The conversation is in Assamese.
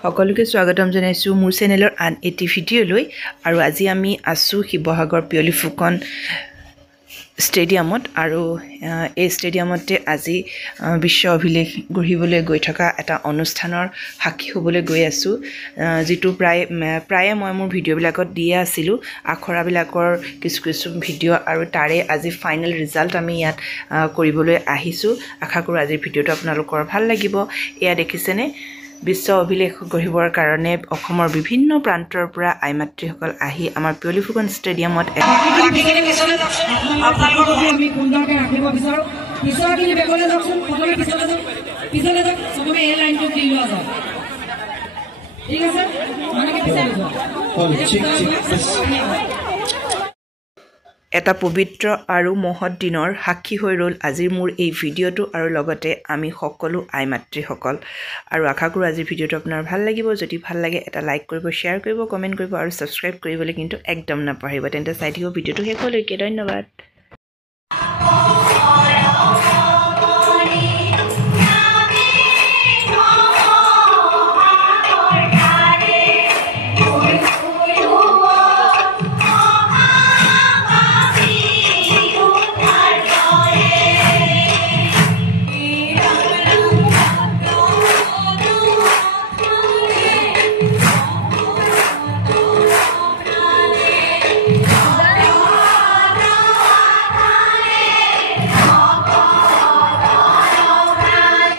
সকলোকে স্বাগতম জনাইছো মোৰ চেনেলৰ আন এটি ভিডিঅ'লৈ আৰু আজি আমি আছো শিৱসাগৰ পিয়লি ফুকন ষ্টেডিয়ামত আৰু এই ষ্টেডিয়ামতে আজি বিশ্ব অভিলেখ গঢ়িবলৈ গৈ থকা এটা অনুষ্ঠানৰ সাক্ষী হ'বলৈ গৈ আছো যেটো প্ৰায় মই মোৰ ভিডিঅ'বিলাকত দিয়ে আছিলো আখৰাবিলাকৰ কিছু ভিডিঅ' আৰু তাৰে আজি ফাইনেল ৰিজাল্ট আমি ইয়াত কৰিবলৈ আহিছো আশা কৰো আজিৰ ভিডিঅ'টো আপোনালোকৰ ভাল লাগিব এয়া দেখিছেনে বিশ্ব অভিলেখ গঢ়িবৰ কাৰণে অসমৰ বিভিন্ন প্ৰান্তৰ পৰা আইমাতৃসকল আহি আমাৰ পিয়লি ফুকন ষ্টেডিয়ামত আমি সুন্দৰকৈ ৰাখিব বিচাৰো পিছৰখিনি বেগলৈ যাওকচোন প্ৰথমে পিছলৈ যাওক চবকে এই লাইনটো দি লোৱা যাওক ঠিক আছে মানে এটা পবিত্ৰ আৰু মহৎ দিনৰ সাক্ষী হৈ ৰল আজিৰ মোৰ এই ভিডিঅ'টো আৰু লগতে আমি সকলো আইমাতৃসকল আৰু আশা কৰো আজিৰ ভিডিঅ'টো আপোনাৰ ভাল লাগিব যদি ভাল লাগে এটা লাইক কৰিব শ্বেয়াৰ কৰিব কমেন্ট কৰিব আৰু সাবস্ক্ৰাইব কৰিবলৈ কিন্তু একদম নাপাহৰিব তেন্তে চাই থাকিব ভিডিঅ'টো শেষলৈকে ধন্যবাদ